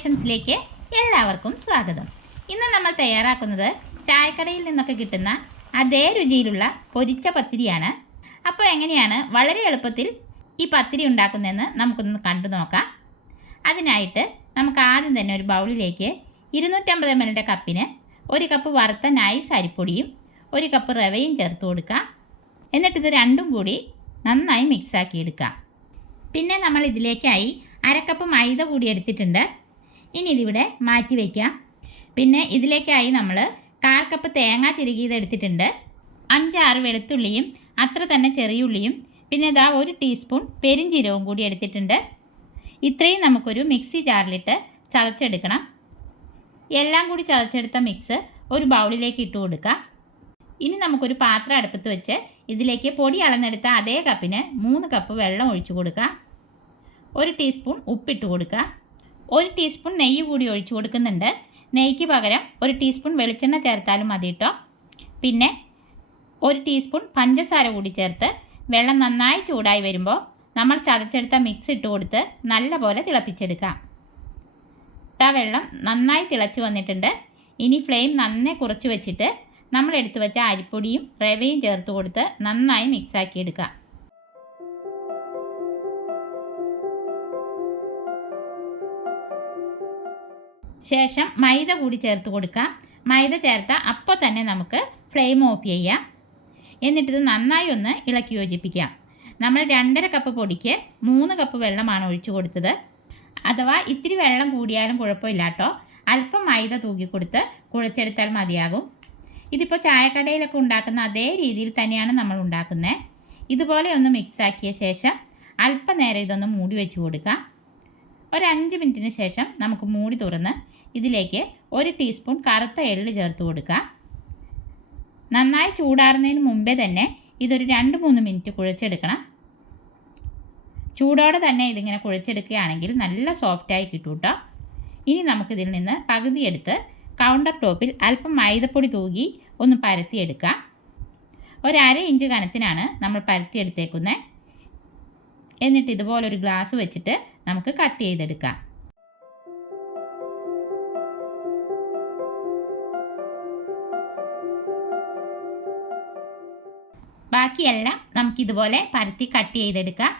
ക്രിയേഷൻസിലേക്ക് എല്ലാവർക്കും സ്വാഗതം. ഇന്ന് നമ്മൾ തയ്യാറാക്കുന്നത് ചായക്കടയിൽ നിന്നൊക്കെ കിട്ടുന്ന അതേ രുചിയിലുള്ള പൊരിച്ച പത്തിരിയാണ്. അപ്പോൾ എങ്ങനെയാണ് വളരെ എളുപ്പത്തിൽ ഈ പത്തിരി ഉണ്ടാക്കുന്നതെന്ന് നമുക്കൊന്ന് കണ്ടു നോക്കാം. അതിനായിട്ട് നമുക്ക് ആദ്യം തന്നെ ഒരു ബൗളിലേക്ക് ഇരുന്നൂറ്റമ്പത് എം എല്ലിന്റെ കപ്പിന് ഒരു കപ്പ് വറുത്ത നൈസ് അരിപ്പൊടിയും ഒരു കപ്പ് റവയും ചേർത്ത് കൊടുക്കാം എന്നിട്ടിത് രണ്ടും കൂടി നന്നായി മിക്സാക്കി എടുക്കാം പിന്നെ നമ്മൾ ഇതിലേക്കായി അരക്കപ്പ് മൈദ കൂടി എടുത്തിട്ടുണ്ട്. ഇനി ഇതിവിടെ മാറ്റി വയ്ക്കാം പിന്നെ ഇതിലേക്കായി നമ്മൾ കാൽ കപ്പ് തേങ്ങ ചിരുകിയത് എടുത്തിട്ടുണ്ട് അഞ്ചാറ് വെളുത്തുള്ളിയും അത്ര തന്നെ ചെറിയുള്ളിയും പിന്നെ ഇതാ ഒരു ടീസ്പൂൺ പെരിഞ്ചീരവും കൂടി എടുത്തിട്ടുണ്ട്. ഇത്രയും നമുക്കൊരു മിക്സി ജാറിലിട്ട് ചതച്ചെടുക്കണം. എല്ലാം കൂടി ചതച്ചെടുത്ത മിക്സ് ഒരു ബൗളിലേക്ക് ഇട്ട് കൊടുക്കാം. ഇനി നമുക്കൊരു പാത്രം അടുപ്പത്ത് വെച്ച് ഇതിലേക്ക് പൊടി അളന്നെടുത്ത അതേ കപ്പിന് മൂന്ന് കപ്പ് വെള്ളം ഒഴിച്ചു കൊടുക്കാം. ഒരു ടീസ്പൂൺ ഉപ്പിട്ട് കൊടുക്കുക ഒരു ടീസ്പൂൺ നെയ്യ് കൂടി ഒഴിച്ചു കൊടുക്കുന്നുണ്ട്. നെയ്ക്ക് പകരം ഒരു ടീസ്പൂൺ വെളിച്ചെണ്ണ ചേർത്താലും മതി കേട്ടോ പിന്നെ ഒരു ടീസ്പൂൺ പഞ്ചസാര കൂടി ചേർത്ത് വെള്ളം നന്നായി ചൂടായി വരുമ്പോൾ നമ്മൾ ചതച്ചെടുത്ത മിക്സ് ഇട്ട് കൊടുത്ത് നല്ലപോലെ തിളപ്പിച്ചെടുക്കാം. ആ വെള്ളം നന്നായി തിളച്ച് വന്നിട്ടുണ്ട്. ഇനി ഫ്ലെയിം നന്നേ കുറച്ച് വെച്ചിട്ട് നമ്മൾ എടുത്തു വെച്ച അരിപ്പൊടിയും റവയും ചേർത്ത് കൊടുത്ത് നന്നായി മിക്സാക്കി ശേഷം മൈദ കൂടി ചേർത്ത് കൊടുക്കാം. മൈദ ചേർത്ത അപ്പോൾ തന്നെ നമുക്ക് ഫ്ലെയിം ഓഫ് ചെയ്യാം. എന്നിട്ടിത് നന്നായി ഒന്ന് ഇളക്കി യോജിപ്പിക്കാം. നമ്മൾ രണ്ടര കപ്പ് പൊടിക്ക് മൂന്ന് കപ്പ് വെള്ളമാണ് ഒഴിച്ചു കൊടുത്തത്. അഥവാ ഇത്തിരി വെള്ളം കൂടിയാലും കുഴപ്പമില്ല കേട്ടോ അല്പം മൈദ തൂക്കി കൊടുത്ത് കുഴച്ചെടുത്താൽ മതിയാകും. ഇതിപ്പോൾ ചായക്കടയിലൊക്കെ ഉണ്ടാക്കുന്ന അതേ രീതിയിൽ തന്നെയാണ് നമ്മൾ ഉണ്ടാക്കുന്നത് ഇതുപോലെ ഒന്ന് മിക്സാക്കിയ ശേഷം അല്പനേരം ഇതൊന്ന് മൂടി വെച്ച് കൊടുക്കാം. ഒരു അഞ്ച് മിനിറ്റിന് ശേഷം നമുക്ക് മൂടി തുറന്ന് ഇതിലേക്ക് ഒരു ടീസ്പൂൺ കറുത്ത എള്ള് ചേർത്ത് കൊടുക്കുക. നന്നായി ചൂടാറുന്നതിന് മുമ്പേ തന്നെ ഇതൊരു രണ്ട് മൂന്ന് മിനിറ്റ് കുഴച്ചെടുക്കണം. ചൂടോടെ തന്നെ ഇതിങ്ങനെ കുഴച്ചെടുക്കുകയാണെങ്കിൽ നല്ല സോഫ്റ്റായി കിട്ടും കേട്ടോ ഇനി നമുക്കിതിൽ നിന്ന് പകുതി എടുത്ത് കൗണ്ടർ ടോപ്പിൽ അല്പം മൈദപ്പൊടി തൂകി ഒന്ന് പരത്തിയെടുക്കാം. ഒരു അര ഇഞ്ച് കനത്തിനാണ് നമ്മൾ പരത്തിയെടുത്തേക്കുന്നത് എന്നിട്ട് ഇതുപോലൊരു ഗ്ലാസ് വെച്ചിട്ട് നമുക്ക് കട്ട് ചെയ്തെടുക്കാം. ബാക്കിയെല്ലാം നമുക്കിതുപോലെ പരത്തി കട്ട് ചെയ്തെടുക്കാം.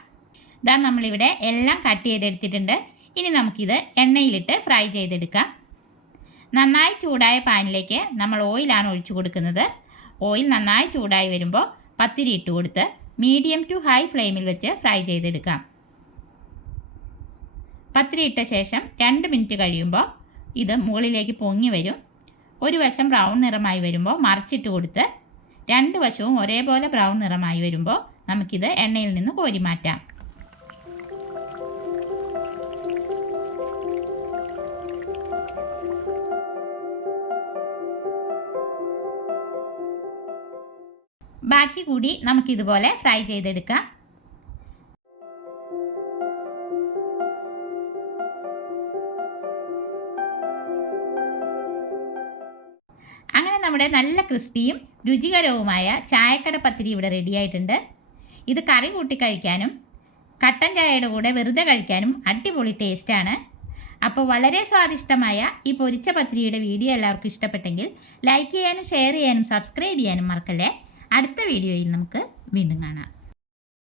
ഇതാ നമ്മളിവിടെ എല്ലാം കട്ട് ചെയ്തെടുത്തിട്ടുണ്ട്. ഇനി നമുക്കിത് എണ്ണയിലിട്ട് ഫ്രൈ ചെയ്തെടുക്കാം. നന്നായി ചൂടായ പാനിലേക്ക് നമ്മൾ ഓയിലാണ് ഒഴിച്ചു കൊടുക്കുന്നത്. ഓയിൽ നന്നായി ചൂടായി വരുമ്പോൾ പത്തിരി ഇട്ട് കൊടുത്ത് മീഡിയം ടു ഹൈ ഫ്ലെയിമിൽ വെച്ച് ഫ്രൈ ചെയ്തെടുക്കാം. പത്തിരി ഇട്ട ശേഷം രണ്ട് മിനിറ്റ് കഴിയുമ്പോൾ ഇത് മുകളിലേക്ക് പൊങ്ങി വരും. ഒരു വശം ബ്രൗൺ നിറമായി വരുമ്പോൾ മറിച്ചിട്ട് കൊടുത്ത് രണ്ട് വശവും ഒരേപോലെ ബ്രൗൺ നിറമായി വരുമ്പോൾ നമുക്കിത് എണ്ണയിൽ നിന്ന് കോരി മാറ്റാം. ബാക്കി കൂടി നമുക്കിതുപോലെ ഫ്രൈ ചെയ്തെടുക്കാം. നമ്മുടെ നല്ല ക്രിസ്പിയും രുചികരവുമായ ചായക്കട പത്തിരി ഇവിടെ റെഡിയായിട്ടുണ്ട് ഇത് കറി കൂട്ടി കഴിക്കാനും കട്ടൻ ചായയുടെ കൂടെ വെറുതെ കഴിക്കാനും അടിപൊളി ടേസ്റ്റാണ് അപ്പോൾ വളരെ സ്വാദിഷ്ടമായ ഈ പൊരിച്ച പത്തിരിയുടെ വീഡിയോ എല്ലാവർക്കും ഇഷ്ടപ്പെട്ടെങ്കിൽ ലൈക്ക് ചെയ്യാനും ഷെയർ ചെയ്യാനും സബ്സ്ക്രൈബ് ചെയ്യാനും മറക്കല്ലേ? അടുത്ത വീഡിയോയിൽ നമുക്ക് വീണ്ടും കാണാം.